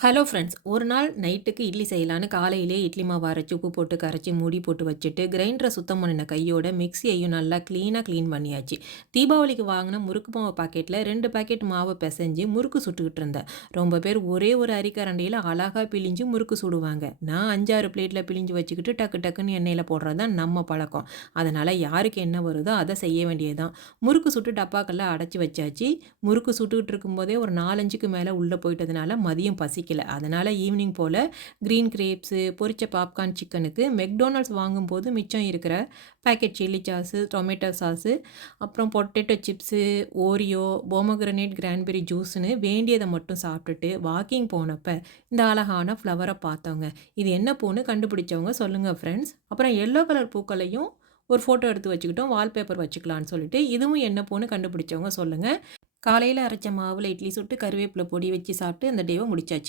Hello friends, ஒரு நாள் நைட்டுக்கு இட்லி செய்யலான்னு காலையிலே இட்லி மாவு அரைச்சு, உப்பு போட்டு கரைச்சி, மூடி போட்டு வச்சுட்டு, கிரைண்டரை சுத்தம் பண்ணின கையோட மிக்ஸியையும் நல்லா க்ளீன் பண்ணியாச்சு. தீபாவளிக்கு வாங்கின முறுக்கு மாவு பாக்கெட்டில் 2 பாக்கெட் மாவை பிசைஞ்சு முறுக்கு சுட்டுக்கிட்டு இருந்தேன். ரொம்ப பேர் ஒரே ஒரு அரிக்கரண்டியில் அழகாக பிழிஞ்சு முறுக்கு சுடுவாங்க. நான் 5-6 பிளேட்டில் பிழிஞ்சு வச்சுக்கிட்டு டக்கு டக்குன்னு எண்ணெயில் போடுறது தான் நம்ம பழக்கம். அதனால் யாருக்கு என்ன வருதோ அதை செய்ய வேண்டியதுதான். முறுக்கு சுட்டு டப்பாக்கெல்லாம் அடைச்சி வச்சாச்சு. முறுக்கு சுட்டுக்கிட்டு இருக்கும்போதே ஒரு 4-5க்கு மேலே உள்ளே போயிட்டதுனால மதியம் பசிக்கல. அதனால் ஈவினிங் போல் க்ரீன் கிரேப்ஸு, பொரிச்ச பாப்கார்ன் சிக்கனுக்கு மெக்டோனல்ட்ஸ் வாங்கும்போது மிச்சம் இருக்கிற packet chilli sauce, tomato sauce, அப்புறம் பொட்டேட்டோ சிப்ஸு, ஓரியோ, போமோகிரனேட் கிரான்பெரி ஜூஸுன்னு வேண்டியதை மட்டும் சாப்பிட்டுட்டு வாக்கிங் போனப்ப இந்த அழகான ஃப்ளவரை பார்த்தோங்க. இது என்ன பூன்னு கண்டுபிடிச்சவங்க சொல்லுங்கள் ஃப்ரெண்ட்ஸ். அப்புறம் எல்லோ கலர் பூக்களையும் ஒரு ஃபோட்டோ எடுத்து வச்சுக்கிட்டோம். வால்பேப்பர் வச்சுக்கலான்னு சொல்லிட்டு இதுவும் என்ன பூன்னு கண்டுபிடிச்சவங்க சொல்லுங்கள். காலையில் அரைச்ச மாவில் இட்லி சுட்டு கருவேப்பிலை பொடி வச்சு சாப்பிட்டு அந்த டேவை முடிச்சாச்சு.